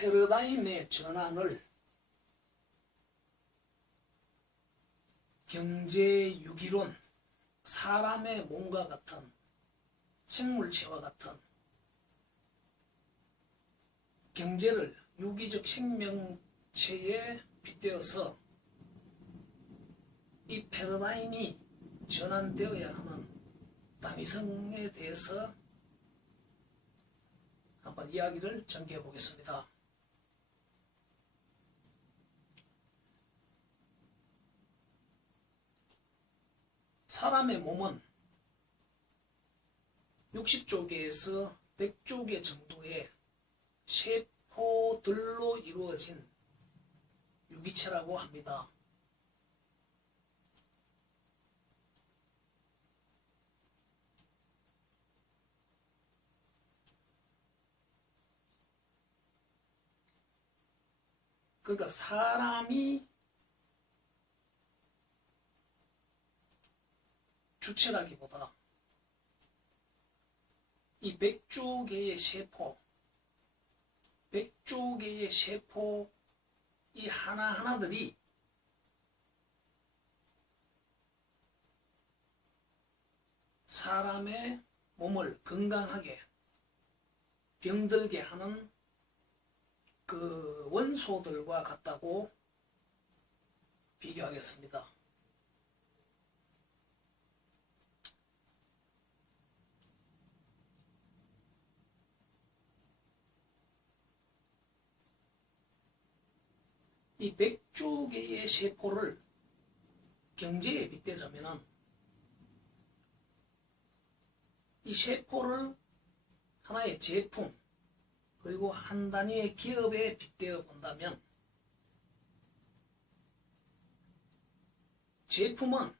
패러다임의 전환을 경제유기론, 사람의 몸과 같은 생물체와 같은 경제를 유기적 생명체에 빗대어서 이 패러다임이 전환되어야 하는 다미성에 대해서 한번 이야기를 전개해 보겠습니다. 사람의 몸은 60조 개에서 100조 개 정도의 세포들로 이루어진 유기체라고 합니다. 그러니까 사람이 주체라기보다 이 100조 개의 세포, 100조 개의 세포 이 하나하나들이 사람의 몸을 건강하게 병들게 하는 그 원소들과 같다고 비교하겠습니다. 이 100조 개의 세포를 경제에 빗대자면은 이 세포를 하나의 제품 그리고 한 단위의 기업에 빗대어 본다면 제품은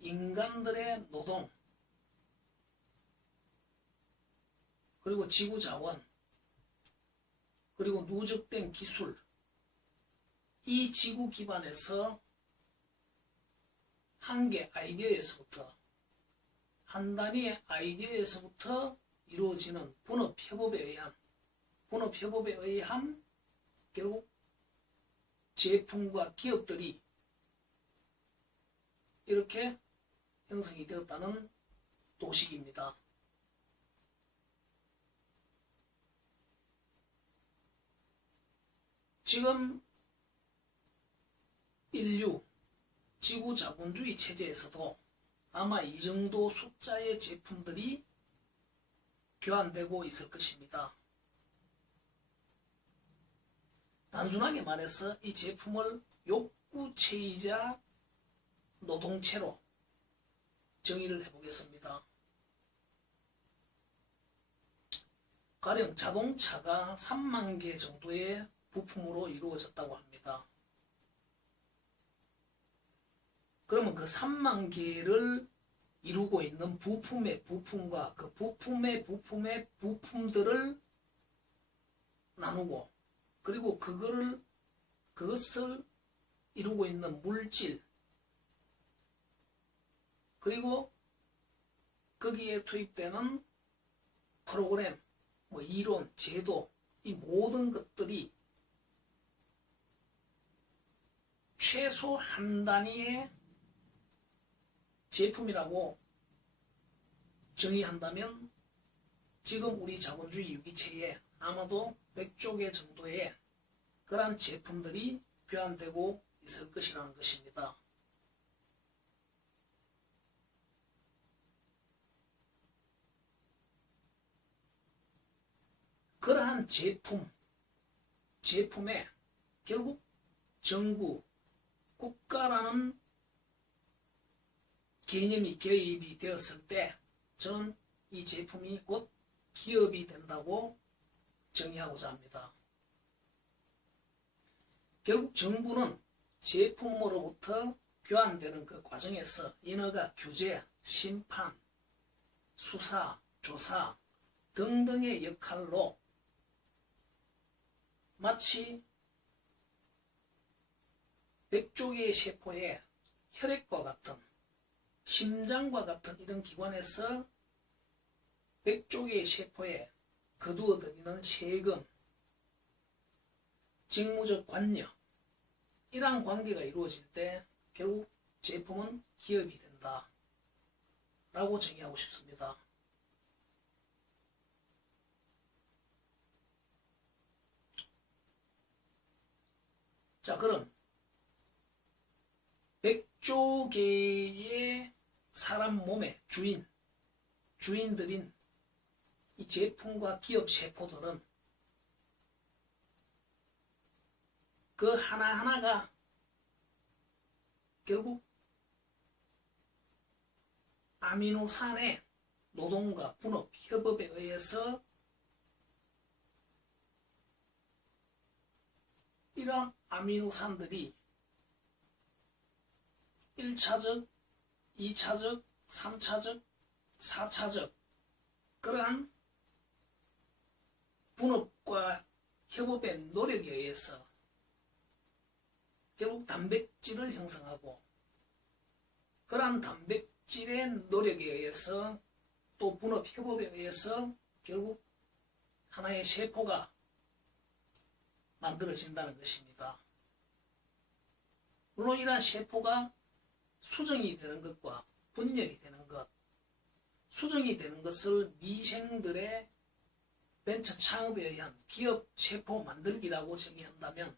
인간들의 노동 그리고 지구자원 그리고 누적된 기술 이 지구 기반에서 한 개 아이디어에서부터 한 단위의 아이디어에서부터 이루어지는 분업협업에 의한 결국 제품과 기업들이 이렇게 형성이 되었다는 도식입니다. 지금 인류 지구 자본주의 체제에서도 아마 이 정도 숫자의 제품들이 교환되고 있을 것입니다. 단순하게 말해서 이 제품을 욕구체이자 노동체로 정의를 해보겠습니다. 가령 자동차가 3만 개 정도의 부품으로 이루어졌다고 합니다. 그러면 그 3만 개를 이루고 있는 부품의 부품과 그 부품의 부품들을 나누고 그리고 그것을 이루고 있는 물질 그리고 거기에 투입되는 프로그램, 이론, 제도 이 모든 것들이 최소 한 단위의 제품이라고 정의한다면 지금 우리 자본주의 유기체에 아마도 100조 개 정도의 그러한 제품들이 교환되고 있을 것이라는 것입니다. 그러한 제품에 결국 정부, 국가라는 개념이 개입이 되었을 때 저는 이 제품이 곧 기업이 된다고 정의하고자 합니다. 결국 정부는 제품으로부터 교환되는 그 과정에서 인허가, 규제, 심판, 수사, 조사 등등의 역할로 마치 100조 개의 세포에 혈액과 같은 심장과 같은 이런 기관에서 100조 개의 세포에 거두어들이는 세금 직무적 관여 이러한 관계가 이루어질 때 결국 제품은 기업이 된다 라고 정의하고 싶습니다. 자, 그럼 100조 개의 사람 몸의 주인들인 이 제품과 기업 세포들은 그 하나하나가 결국 아미노산의 노동과 분업, 협업에 의해서 이러한 아미노산들이 1차적, 2차적, 3차적, 4차적 그러한 분업과 협업의 노력에 의해서 결국 단백질을 형성하고 그러한 단백질의 노력에 의해서 또 분업 협업에 의해서 결국 하나의 세포가 만들어진다는 것입니다. 물론 이러한 세포가 수정이 되는 것과 분열이 되는 것, 수정이 되는 것을 미생들의 벤처 창업에 의한 기업 세포 만들기라고 정의한다면,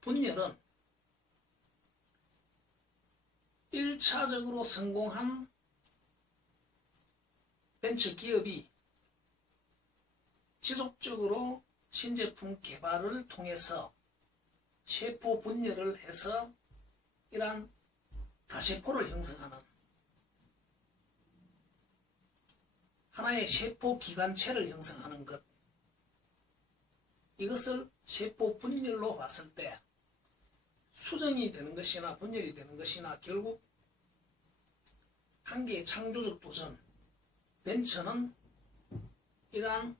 분열은 1차적으로 성공한 벤처 기업이 지속적으로 신제품 개발을 통해서 세포 분열을 해서 이러한 다세포를 형성하는 하나의 세포 기관체를 형성하는 것, 이것을 세포 분열로 봤을 때 수정이 되는 것이나 분열이 되는 것이나 결국 한 개의 창조적 도전, 벤처는 이러한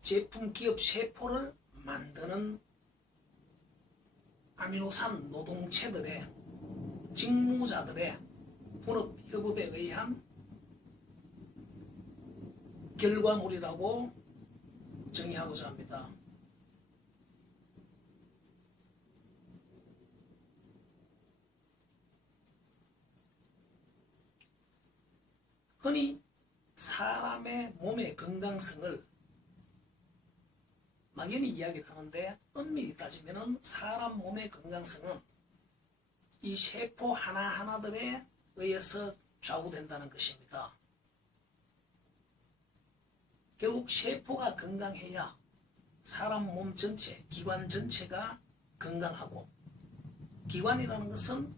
제품 기업 세포를 만드는 아미노산 노동체들의 직무자들의 분업 협업에 의한 결과물이라고 정의하고자 합니다. 흔히 사람의 몸의 건강성을 막연히 이야기를 하는데, 엄밀히 따지면 사람 몸의 건강성은 이 세포 하나하나들에 의해서 좌우된다는 것입니다. 결국 세포가 건강해야 사람 몸 전체, 기관 전체가 건강하고, 기관이라는 것은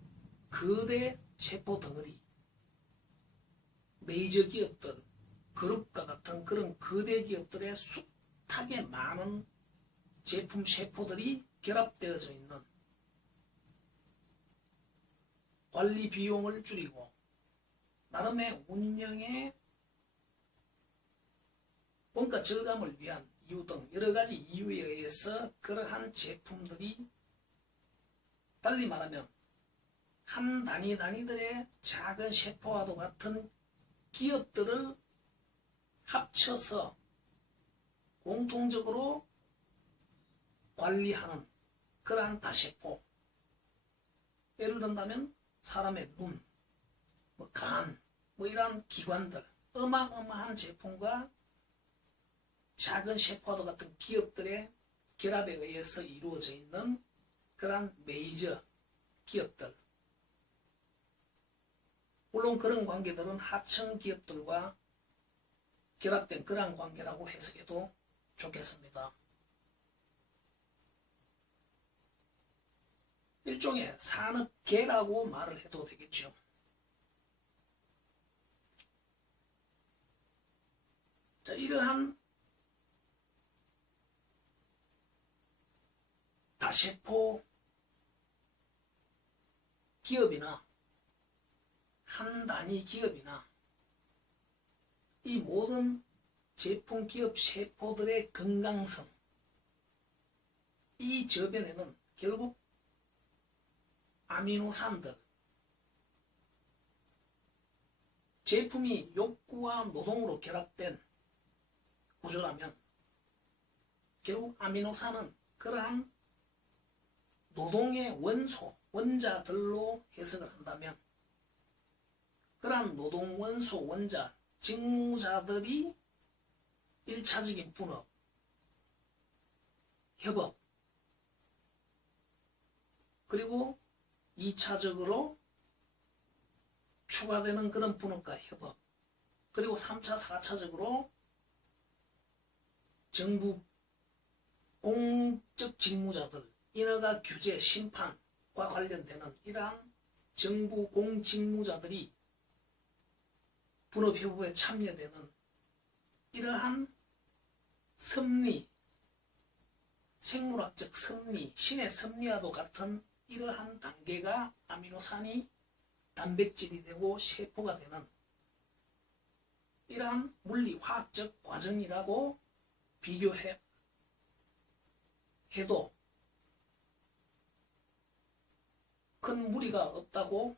거대 세포 덩어리, 메이저 기업들, 그룹과 같은 그런 거대 기업들의 숱하게 많은 제품 세포들이 결합되어져 있는, 관리 비용을 줄이고 나름의 운영의 원가 절감을 위한 이유 등 여러가지 이유에 의해서 그러한 제품들이, 달리 말하면 한 단위들의 작은 세포와도 같은 기업들을 합쳐서 공통적으로 관리하는 그러한 다세포, 예를 든다면 사람의 눈, 간, 이러한 기관들, 어마어마한 제품과 작은 세포와도 같은 기업들의 결합에 의해서 이루어져 있는 그러한 메이저 기업들, 물론 그런 관계들은 하청 기업들과 결합된 그러한 관계라고 해석해도 좋겠습니다. 일종의 산업계라고 말을 해도 되겠죠. 자, 이러한 다세포 기업이나 한 단위 기업이나 이 모든 제품 기업 세포들의 건강성, 이 저변에는 결국 아미노산들, 제품이 욕구와 노동으로 결합된 구조라면 결국 아미노산은 그러한 노동의 원소, 원자들로 해석을 한다면 그러한 노동 원소, 원자, 직무자들이 1차적인 분업, 협업, 그리고 2차적으로 추가되는 그런 분업과 협업, 그리고 3차, 4차적으로 정부 공적 직무자들, 인허가 규제, 심판과 관련되는 이러한 정부 공직무자들이 분업협업에 참여되는 이러한 섭리, 생물학적 섭리, 신의 섭리와도 같은 이러한 단계가 아미노산이 단백질이 되고 세포가 되는 이러한 물리화학적 과정이라고 비교해도 큰 무리가 없다고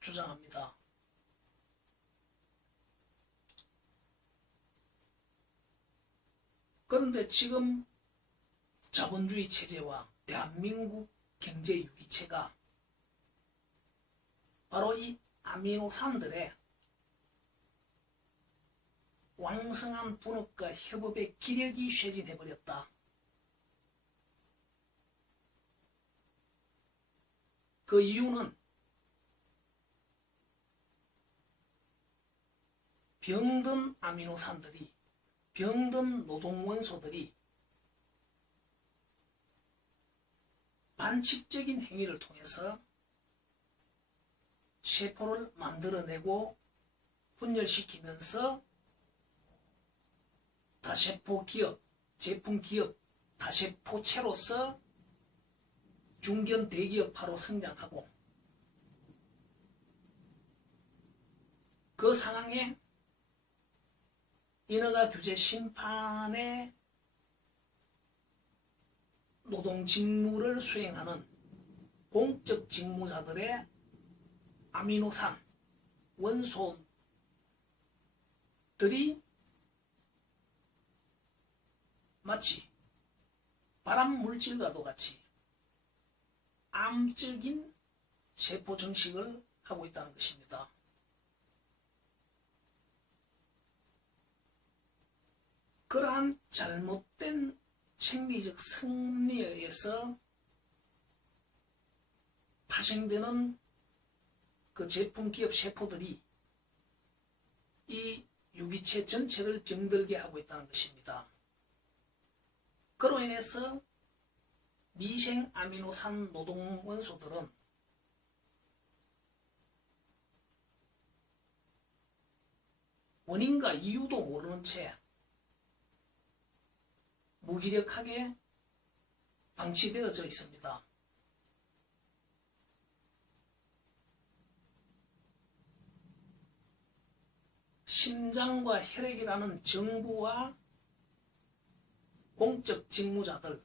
주장합니다. 그런데 지금 자본주의 체제와 대한민국 경제 유기체가 바로 이 아미노산들의 왕성한 분업과 협업의 기력이 쇠진해버렸다. 그 이유는 병든 아미노산들이, 병든 노동원소들이 반칙적인 행위를 통해서 세포를 만들어내고 분열시키면서 다세포 기업, 제품 기업, 다세포체로서 중견 대기업화로 성장하고 그 상황에 인허가 규제 심판의 노동 직무를 수행하는 공적 직무자들의 아미노산 원소들이 마치 발암물질과도 같이 암적인 세포 정식을 하고 있다는 것입니다. 그러한 잘못된 생리적 승리에 의해서 파생되는 그 제품 기업 세포들이 이 유기체 전체를 병들게 하고 있다는 것입니다. 그로 인해서 미생 아미노산 노동 원소들은 원인과 이유도 모르는 채 무기력하게 방치되어져 있습니다. 심장과 혈액이라는 정부와 공적 직무자들,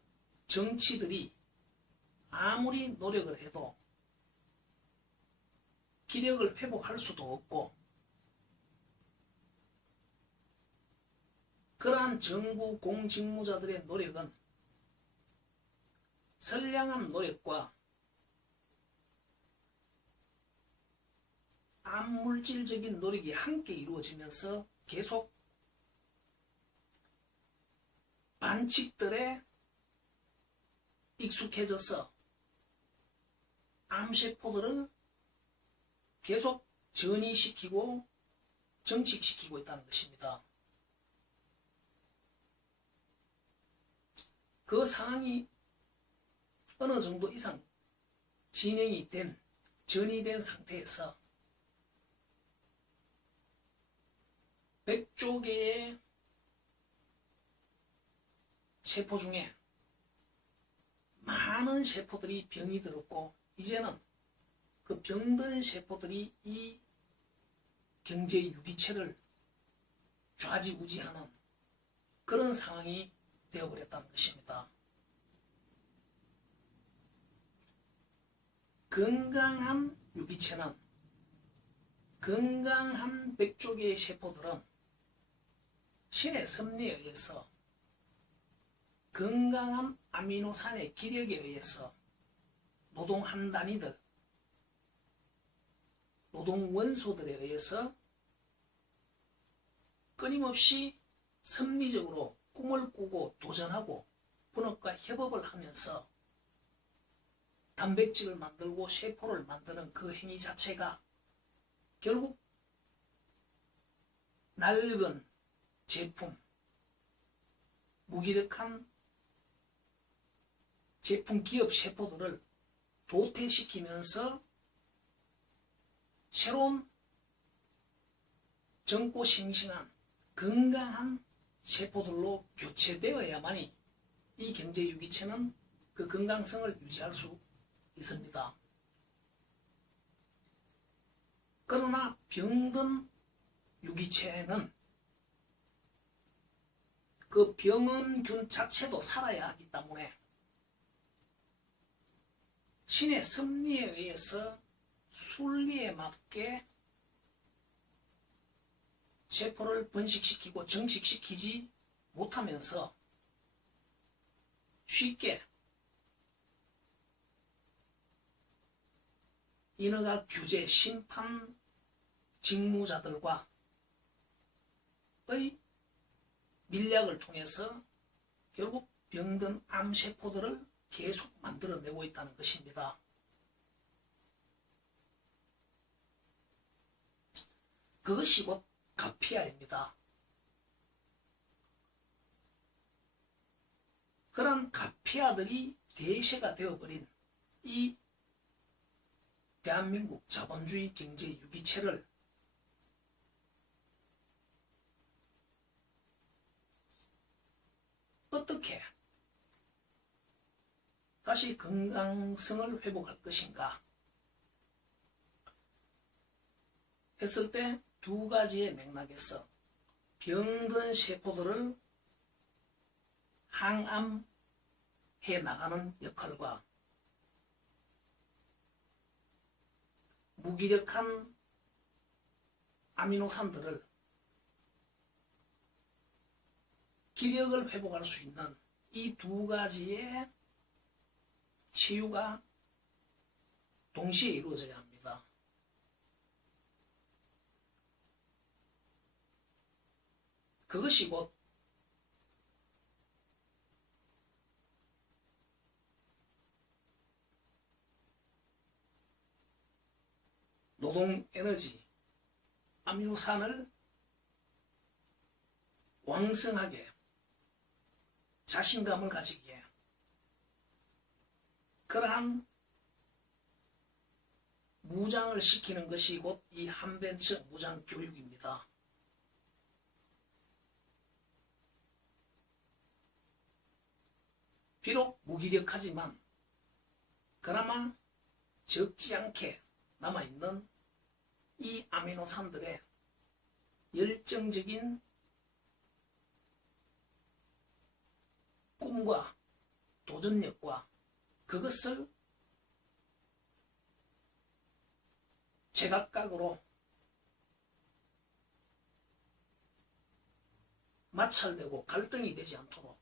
정치들이 아무리 노력을 해도 기력을 회복할 수도 없고 그러한 정부 공직무자들의 노력은 선량한 노력과 암물질적인 노력이 함께 이루어지면서 계속 반칙들에 익숙해져서 암세포들을 계속 전이시키고 정식시키고 있다는 것입니다. 그 상황이 어느 정도 이상 진행이 된, 전이된 상태에서 100조 개의 세포 중에 많은 세포들이 병이 들었고 이제는 그 병든 세포들이 이 경제 유기체를 좌지우지하는 그런 상황이 되어버렸다는 것입니다. 건강한 유기체는, 건강한 100조 개의 세포들은 신의 섭리에 의해서 건강한 아미노산의 기력에 의해서 노동 함단위들, 노동 원소들에 의해서 끊임없이 섭리적으로 꿈을 꾸고 도전하고 분업과 협업을 하면서 단백질을 만들고 세포를 만드는 그 행위 자체가 결국 낡은 제품, 무기력한 제품 기업 세포들을 도태시키면서 새로운 젊고 싱싱한 건강한 세포들로 교체되어야만이 이 경제유기체는 그 건강성을 유지할 수 있습니다. 그러나 병든 유기체는 그 병원균 자체도 살아야 하기 때문에 신의 섭리에 의해서 순리에 맞게 세포를 번식시키고 정식시키지 못하면서 쉽게 인허가 규제 심판 직무자들과의 밀약을 통해서 결국 병든 암세포들을 계속 만들어내고 있다는 것입니다. 그것이 곧 가피아입니다. 그런 가피아들이 대세가 되어버린 이 대한민국 자본주의 경제 유기체를 어떻게 다시 건강성을 회복할 것인가 했을 때 두 가지의 맥락에서 병든 세포들을 항암해 나가는 역할과 무기력한 아미노산들을 기력을 회복할 수 있는 이 두 가지의 치유가 동시에 이루어져야 합니다. 그것이 곧 노동에너지, 아미노산을 왕성하게 자신감을 가지기에 그러한 무장을 시키는 것이 곧 이 한벤처 무장교육입니다. 비록 무기력하지만 그나마 적지 않게 남아있는 이 아미노산들의 열정적인 꿈과 도전력과 그것을 제각각으로 마찰되고 갈등이 되지 않도록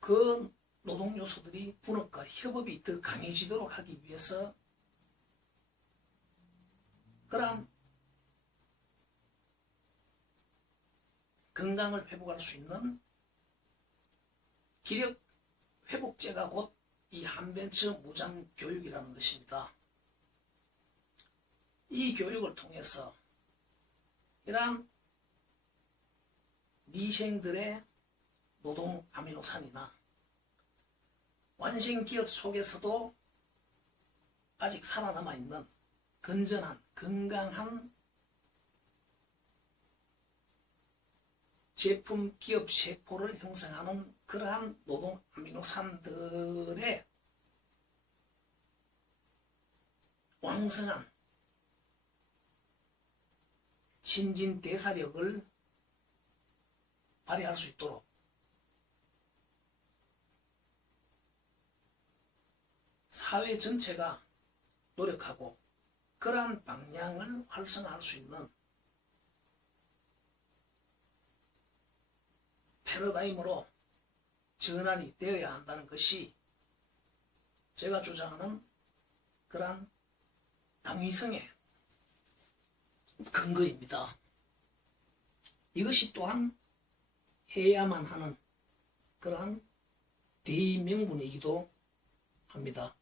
그 노동 요소들이 분업과 협업이 더 강해지도록 하기 위해서 그러한 건강을 회복할 수 있는 기력 회복제가 곧 이 한벤처 무장 교육이라는 것입니다. 이 교육을 통해서 이러한 미생들의 노동 아미노산이나 완생 기업 속에서도 아직 살아남아 있는 건전한 건강한 제품 기업 세포를 형성하는 그러한 노동 아미노산들의 왕성한 신진대사력을 발휘할 수 있도록 사회 전체가 노력하고 그러한 방향을 활성화할 수 있는 패러다임으로 전환이 되어야 한다는 것이 제가 주장하는 그러한 당위성의 근거입니다. 이것이 또한 해야만 하는 그러한 대의명분이기도 합니다.